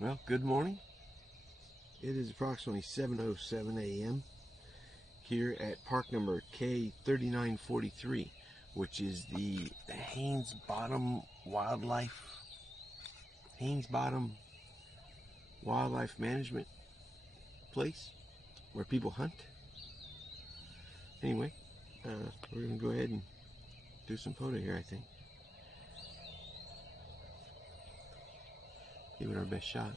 Well, good morning. It is approximately 7:07 a.m. here at park number K3943, which is the Haynes Bottom Wildlife Management place where people hunt. Anyway, we're going to go ahead and do some photo here, I think. Give it our best shot.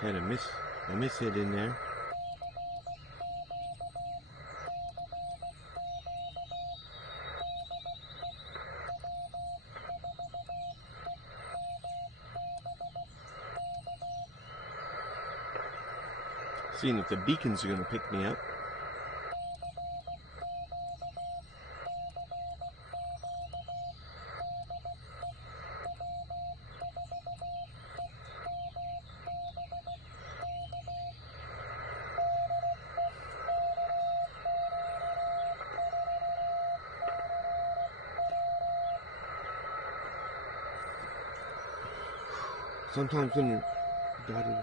Had a miss hit in there. Seeing if the beacons are going to pick me up. Sometimes when you're dotted.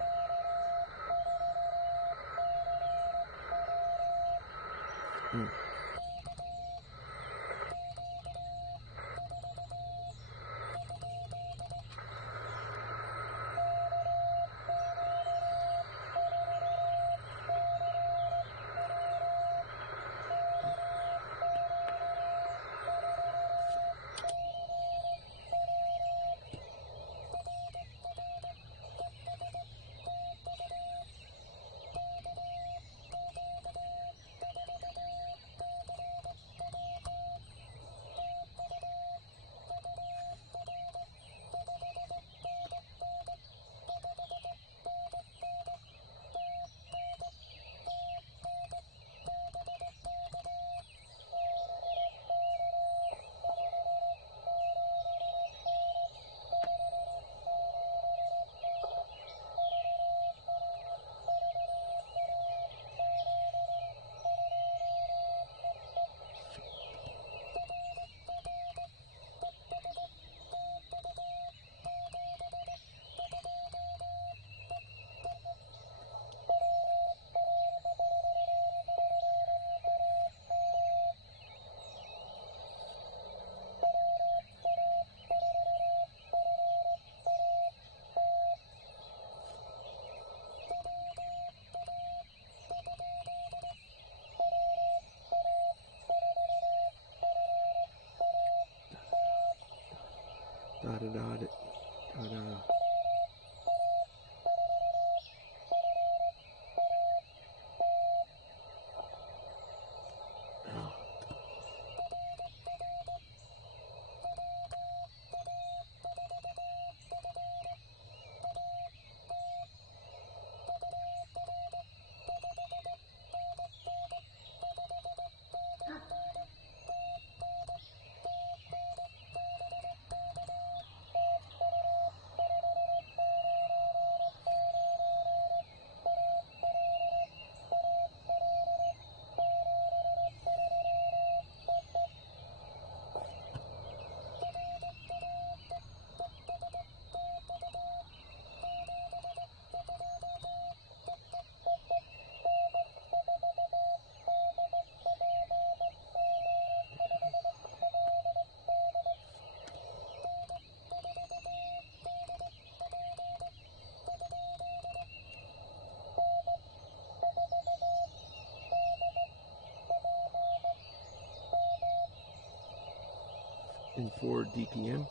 Dotted. and 4 DPM.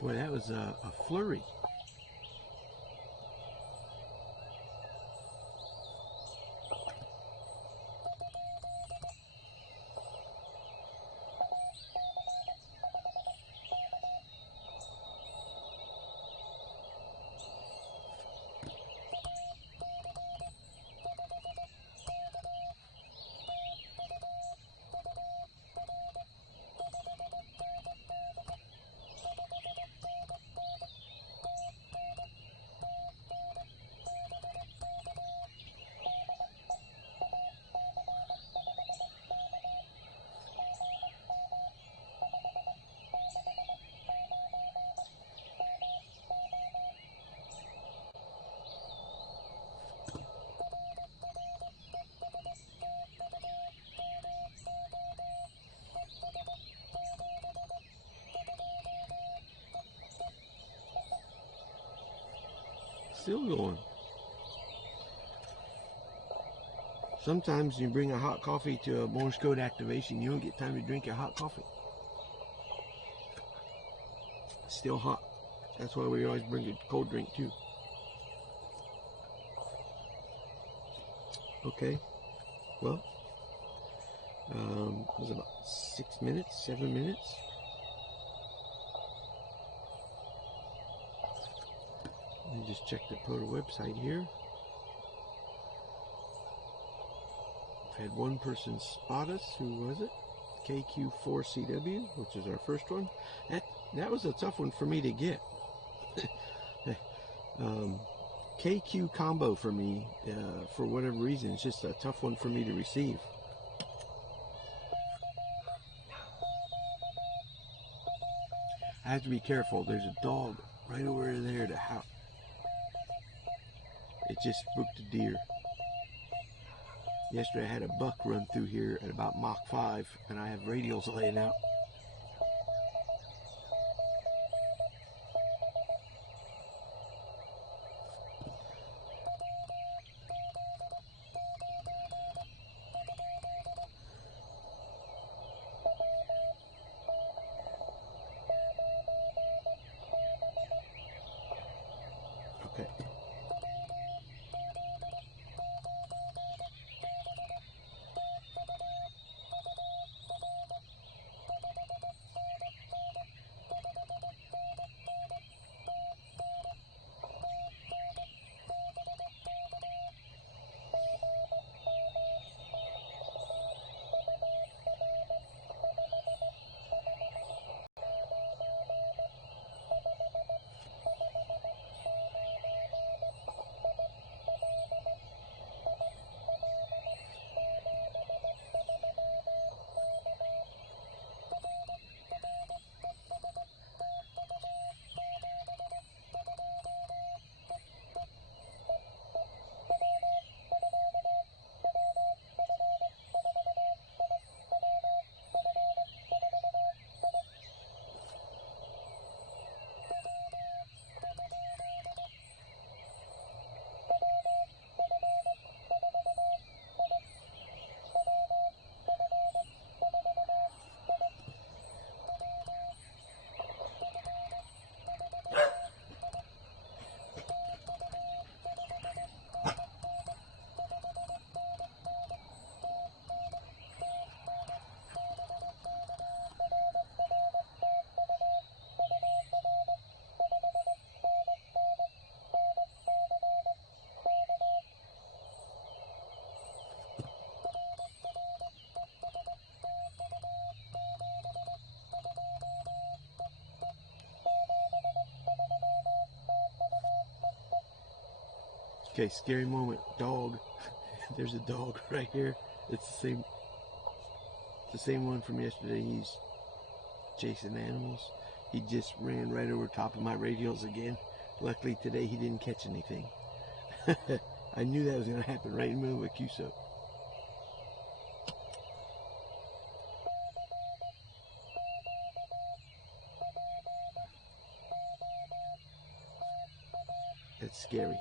Boy, that was a flurry. Still going. Sometimes you bring a hot coffee to a Morse code activation, you don't get time to drink your hot coffee. It's still hot. That's why we always bring a cold drink too. Okay, well, it was about 6 minutes, 7 minutes. Let me just check the Proto website here. We've had one person spot us. Who was it? KQ4CW, which is our first one. That was a tough one for me to get. KQ combo for me, for whatever reason, it's just a tough one for me to receive. I have to be careful. There's a dog right over there, the house. It just spooked a deer. Yesterday I had a buck run through here at about Mach 5, and I have radials laying out. Okay. Okay, scary moment. Dog. There's a dog right here. It's the same one from yesterday. He's chasing animals. He just ran right over top of my radials again. Luckily today he didn't catch anything. I knew that was going to happen right in the middle of a QSO. That's scary.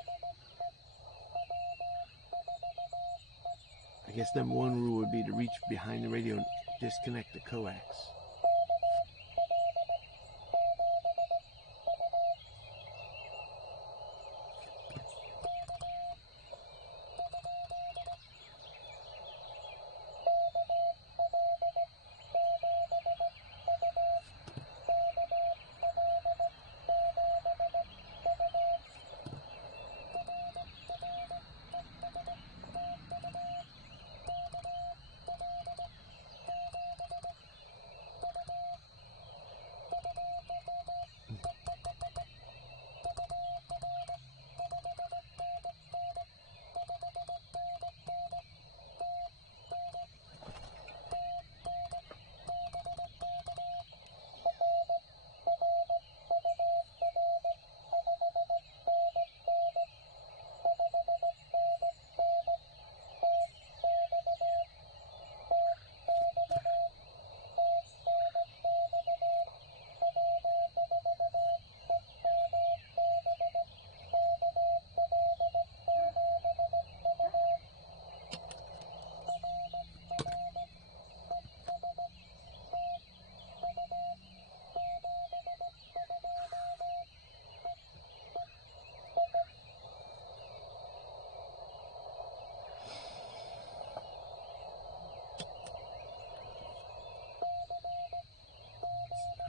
I guess number one rule would be to reach behind the radio and disconnect the coax.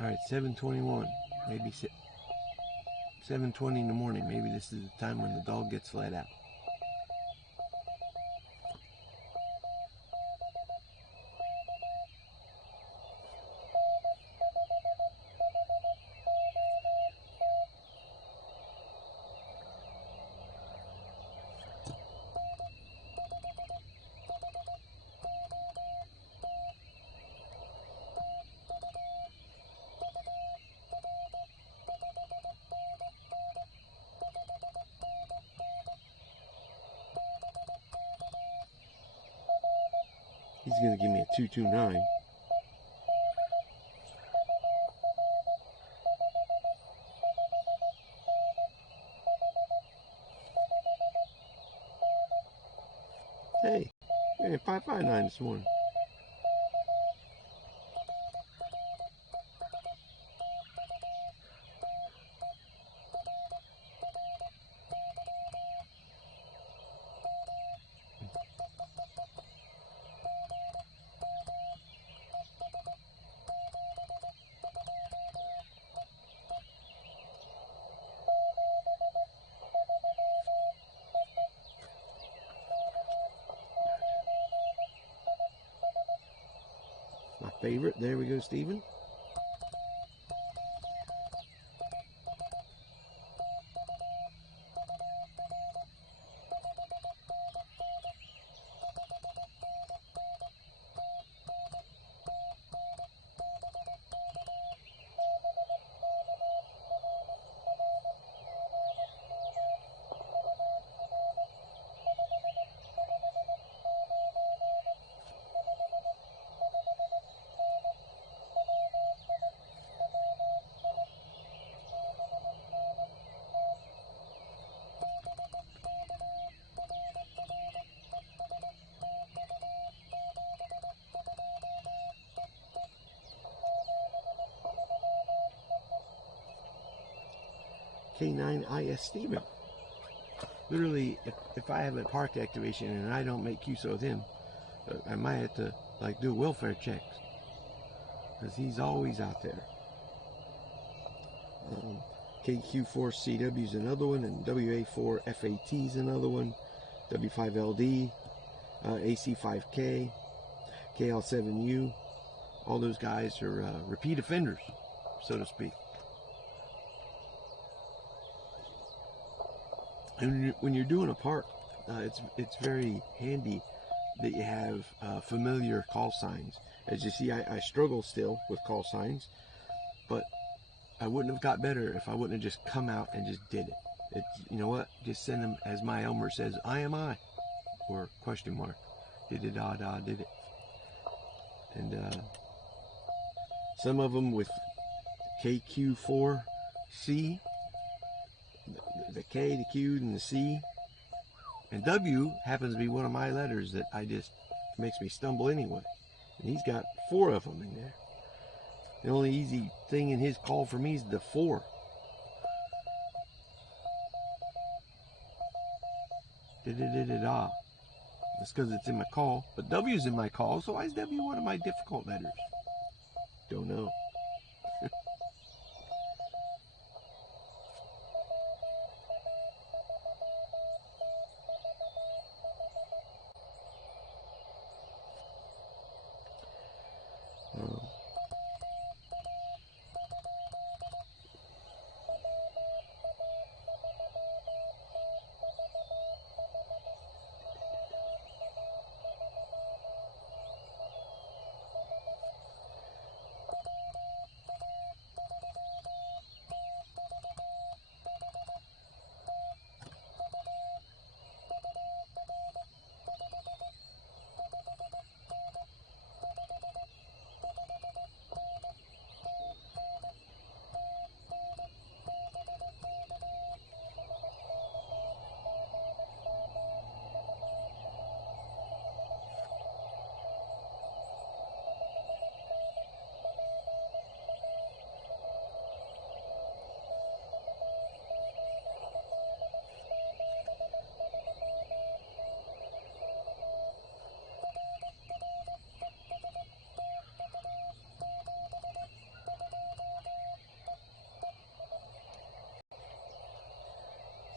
All right, 7:21, maybe 7:20 in the morning. Maybe this is the time when the dog gets let out. going to give me a 229. Hey, man, 559 this morning. My favorite. There we go, Stephen. K9IS Steven. Literally, if I have a park activation and I don't make QSO with him, I might have to like do welfare checks, because he's always out there. KQ4CW is another one, and WA4FAT is another one. W5LD, AC5K, KL7U. All those guys are repeat offenders, so to speak. And when you're doing a park, it's very handy that you have familiar call signs. As you see, I struggle still with call signs, but I wouldn't have got better if I wouldn't have just come out and just did it. You know what? Just send them, as my Elmer says, I am I, or question mark. Did it, did it. And some of them with KQ4C, the K, the Q, and the C. And W happens to be one of my letters that I just makes me stumble anyway. And he's got 4 of them in there. The only easy thing in his call for me is the 4. Da-da-da-da-da. That's because it's in my call. But W's in my call, so why is W one of my difficult letters? Don't know.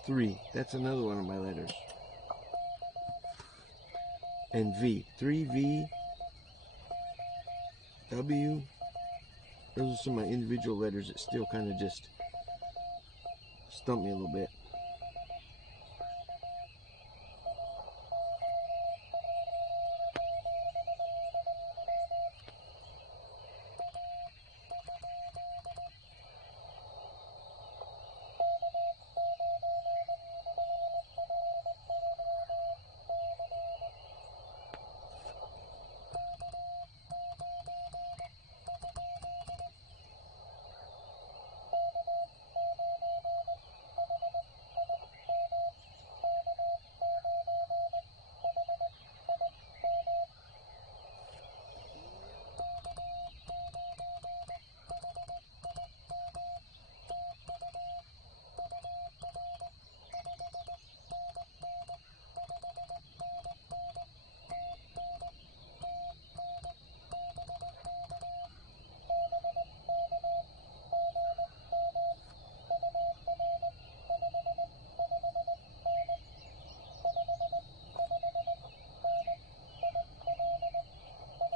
Three. That's another one of my letters. And V. 3V. W. Those are some of my individual letters that still kind of just stump me a little bit.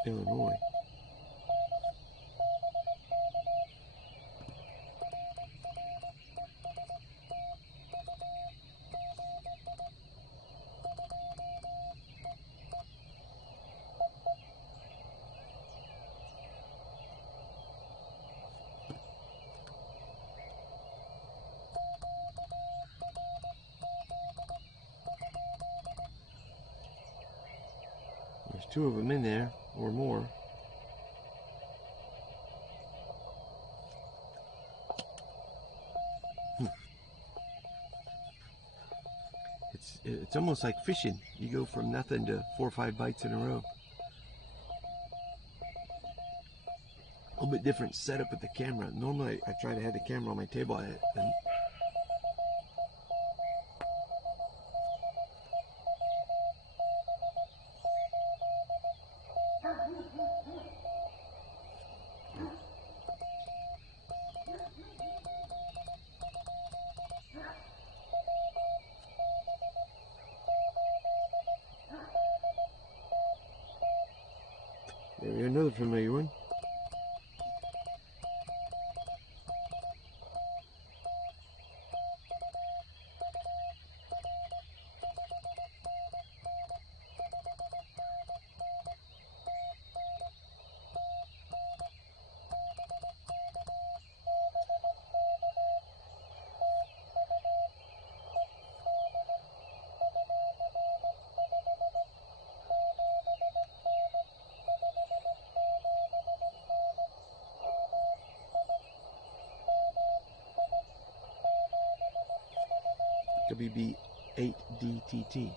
Illinois. There's 2 of them in there, or more. It's almost like fishing. You go from nothing to 4 or 5 bites in a row. A little bit different setup with the camera. Normally I try to have the camera on my table and there we go, another familiar one. WB8DTT.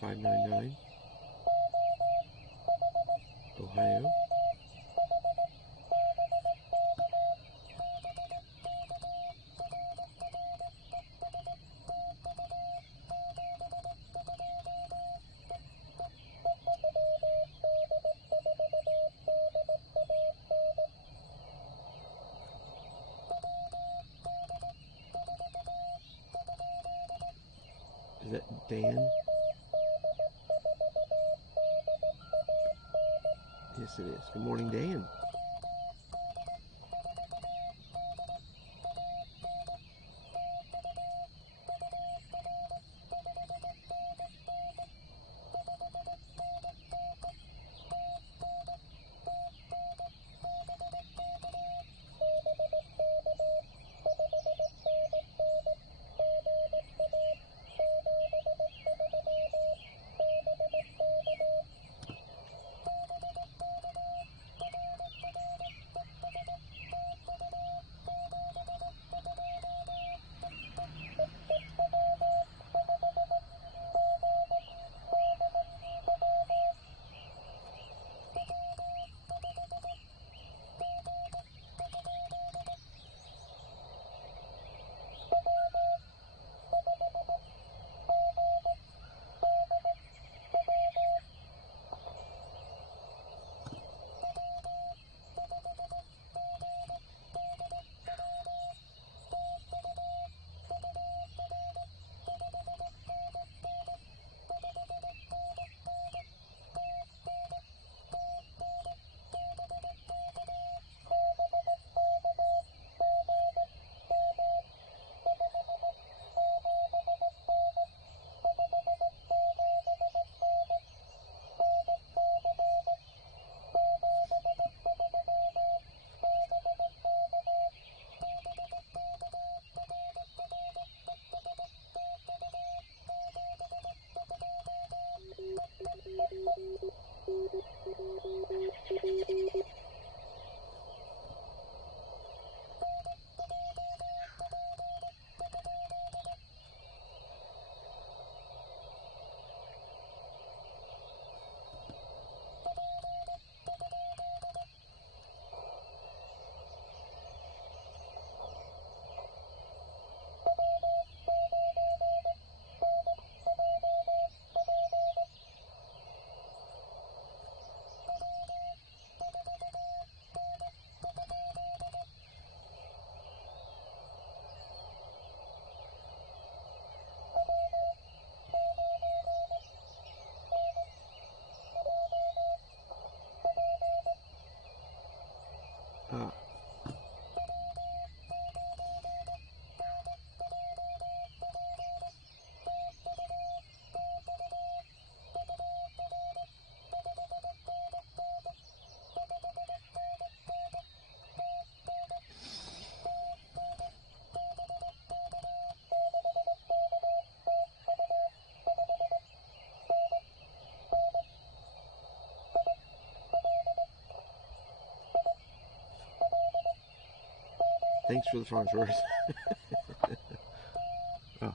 $5.99. Ohio. Is that Dan? Yes, it is. Good morning, Dan. Thanks for the Farnsworth. Oh.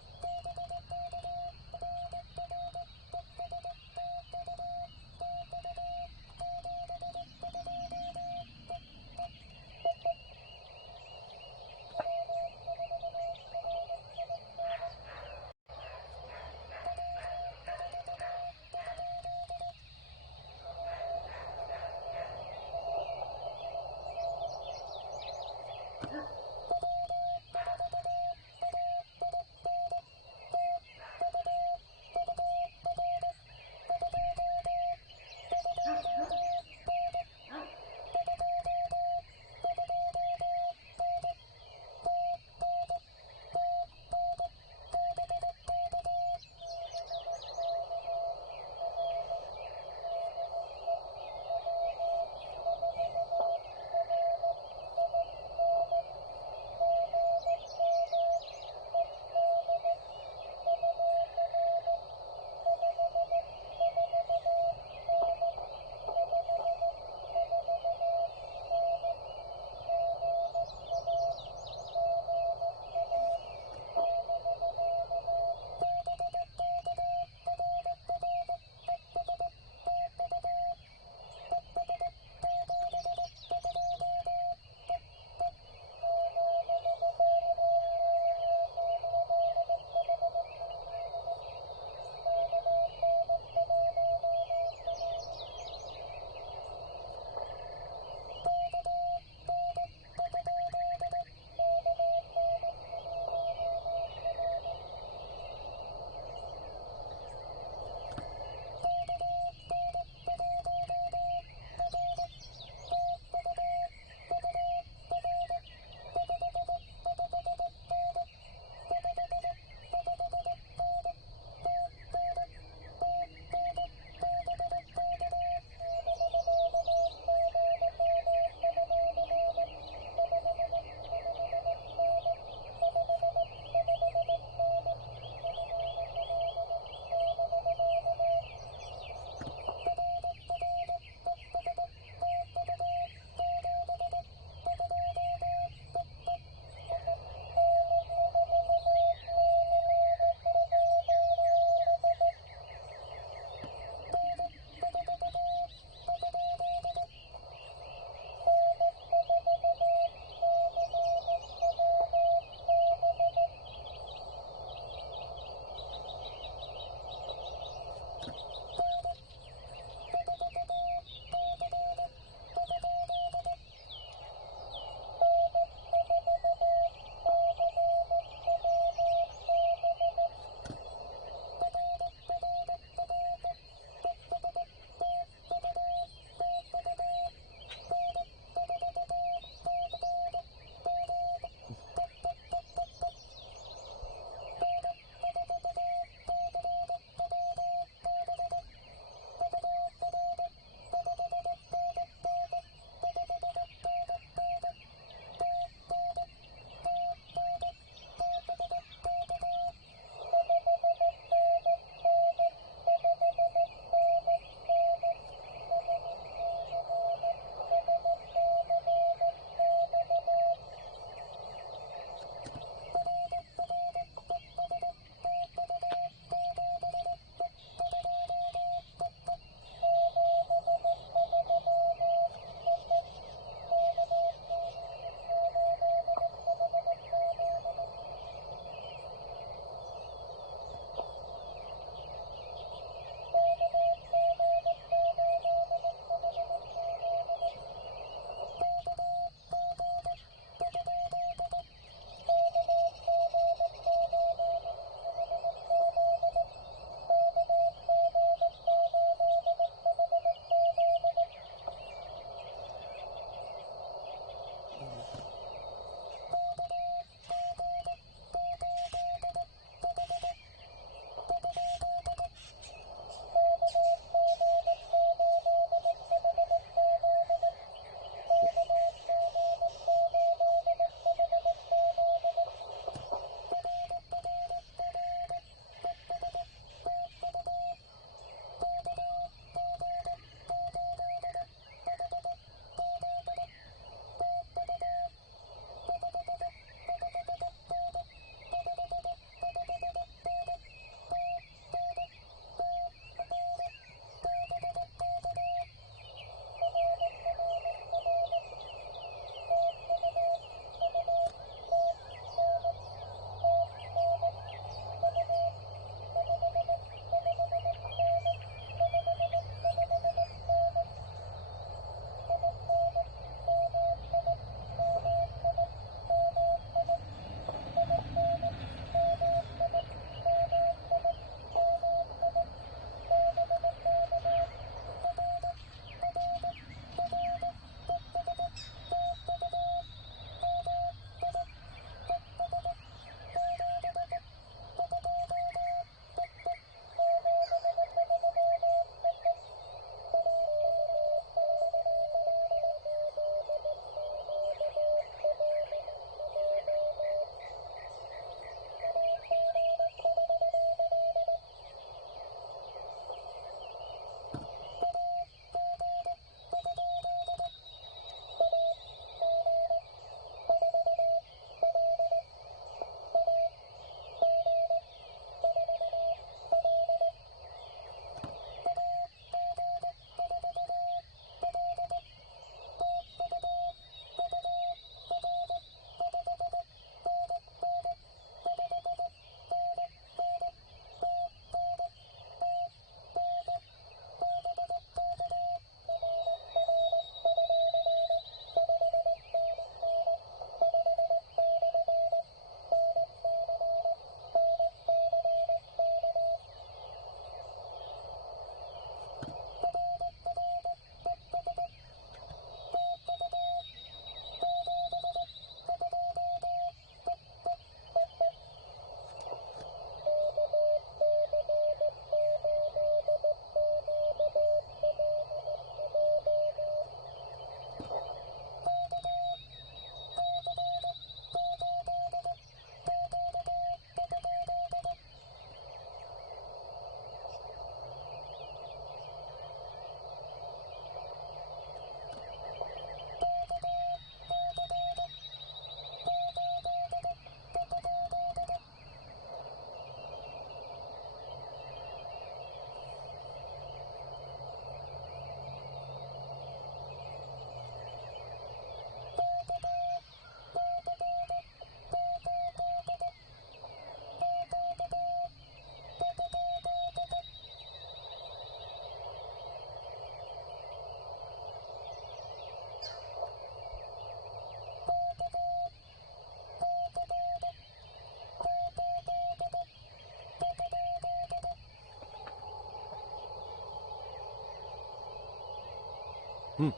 Well,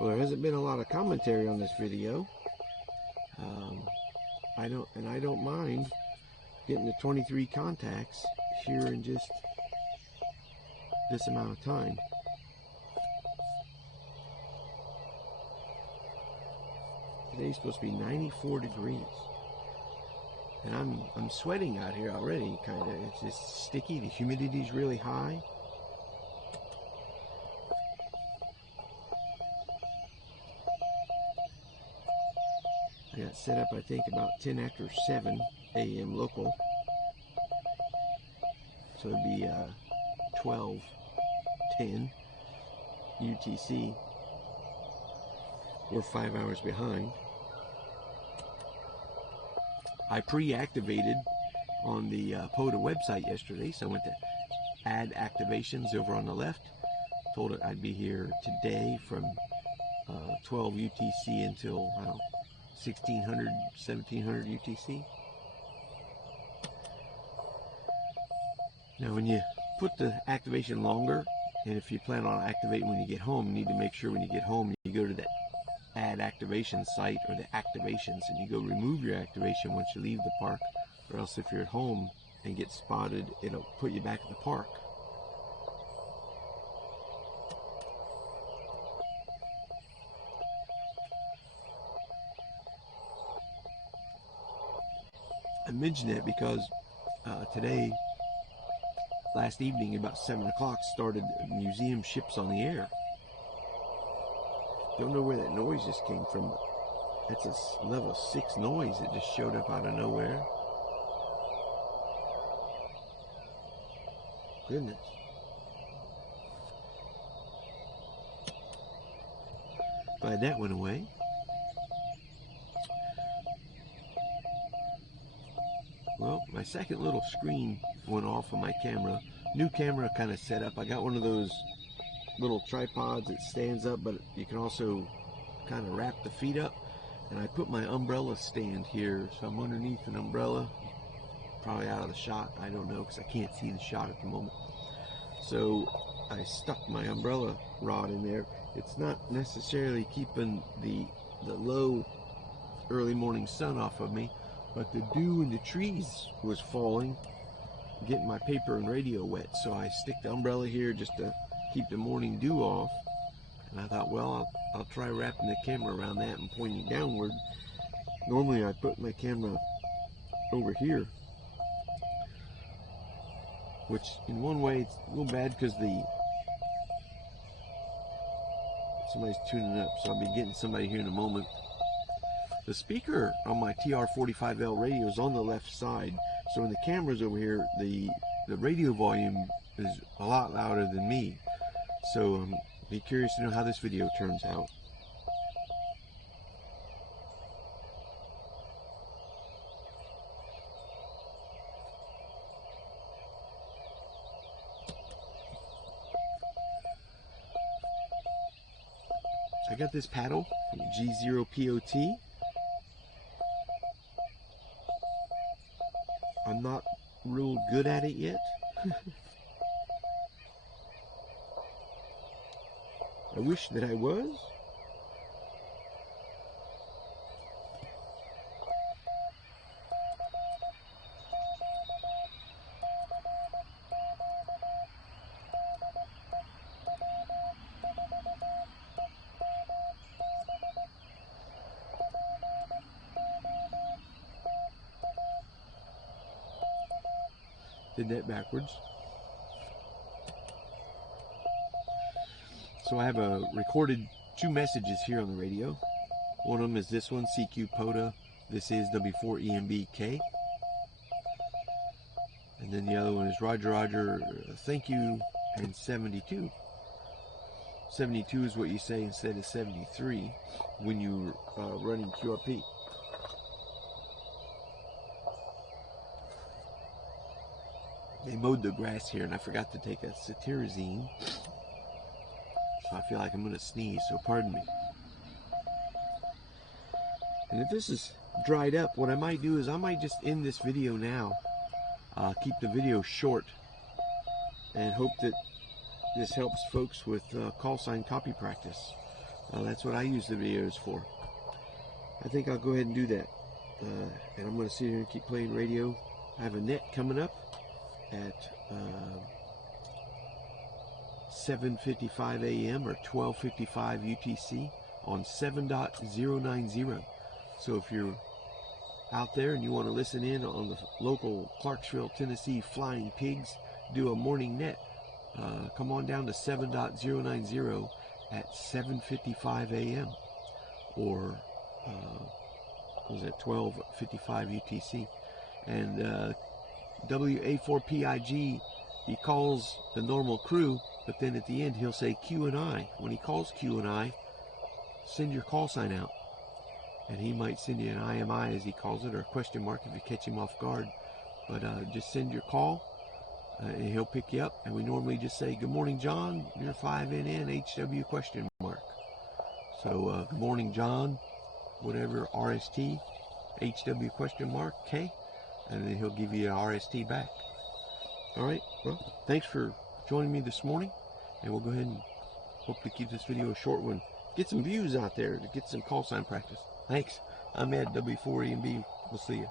there hasn't been a lot of commentary on this video. I don't mind getting to 23 contacts here in just this amount of time. Today's supposed to be 94 degrees. And I'm sweating out here already, kind of. It's just sticky. The humidity's really high. I got set up, I think, about 10 after 7 a.m. local. So it'd be 12:10 UTC. We're 5 hours behind. I pre-activated on the POTA website yesterday, so I went to add activations over on the left. Told it I'd be here today from 12 UTC until 1600, 1700 UTC. Now when you put the activation longer, and if you plan on activating when you get home, you need to make sure when you get home you go to that add activation site or the activations and you go remove your activation once you leave the park, or else if you're at home and get spotted, it'll put you back at the park. I mention it because today, last evening about 7 o'clock, started museum ships on the air. Don't know where that noise just came from, but that's a level 6 noise that just showed up out of nowhere. Goodness. Glad that went away. Well, my second little screen went off on my camera. New camera kind of set up. I got one of those little tripods that stands up, but you can also kind of wrap the feet up. And I put my umbrella stand here, so I'm underneath an umbrella. Probably out of the shot, I don't know, because I can't see the shot at the moment. So I stuck my umbrella rod in there. It's not necessarily keeping the low early morning sun off of me, but the dew in the trees was falling, getting my paper and radio wet. So I stick the umbrella here just to keep the morning dew off. And I thought, well, I'll try wrapping the camera around that and pointing downward. Normally I put my camera over here, which in one way it's a little bad because somebody's tuning up, so I'll be getting somebody here in a moment. The speaker on my TR45L radio is on the left side, so when the camera's over here, the radio volume is a lot louder than me. So be curious to know how this video turns out. I got this paddle from G0POT. I'm not real good at it yet. I wish that I was. Did that backwards. So I have recorded 2 messages here on the radio. One of them is this one, CQ POTA. This is W4EMBK. And then the other one is Roger Roger, thank you, and 72. 72 is what you say instead of 73 when you're running QRP. They mowed the grass here, and I forgot to take a cetirizine. So I feel like I'm going to sneeze, so pardon me. And if this is dried up, what I might do is I might just end this video now. keep the video short, and hope that this helps folks with call sign copy practice. That's what I use the videos for. I think I'll go ahead and do that. And I'm going to sit here and keep playing radio. I have a net coming up at 7:55 a.m. or 12:55 UTC on 7.090. So if you're out there and you want to listen in on the local Clarksville, Tennessee Flying Pigs do a morning net, come on down to 7.090 at 7:55 a.m. or was it 12:55 UTC. And WA4PIG, he calls the normal crew, but then at the end he'll say Q and I. When he calls Q and I, send your call sign out, and he might send you an IMI, as he calls it, or a question mark if you catch him off guard. But just send your call, and he'll pick you up. And we normally just say, "Good morning, John. You're 5NN HW question mark." So good morning, John, whatever, RST HW question mark K, and then he'll give you an RST back. All right. Well, thanks for joining me this morning, and we'll go ahead and hopefully keep this video a short one. Get some views out there to get some call sign practice. Thanks. I'm Ed, W4EMB. We'll see you.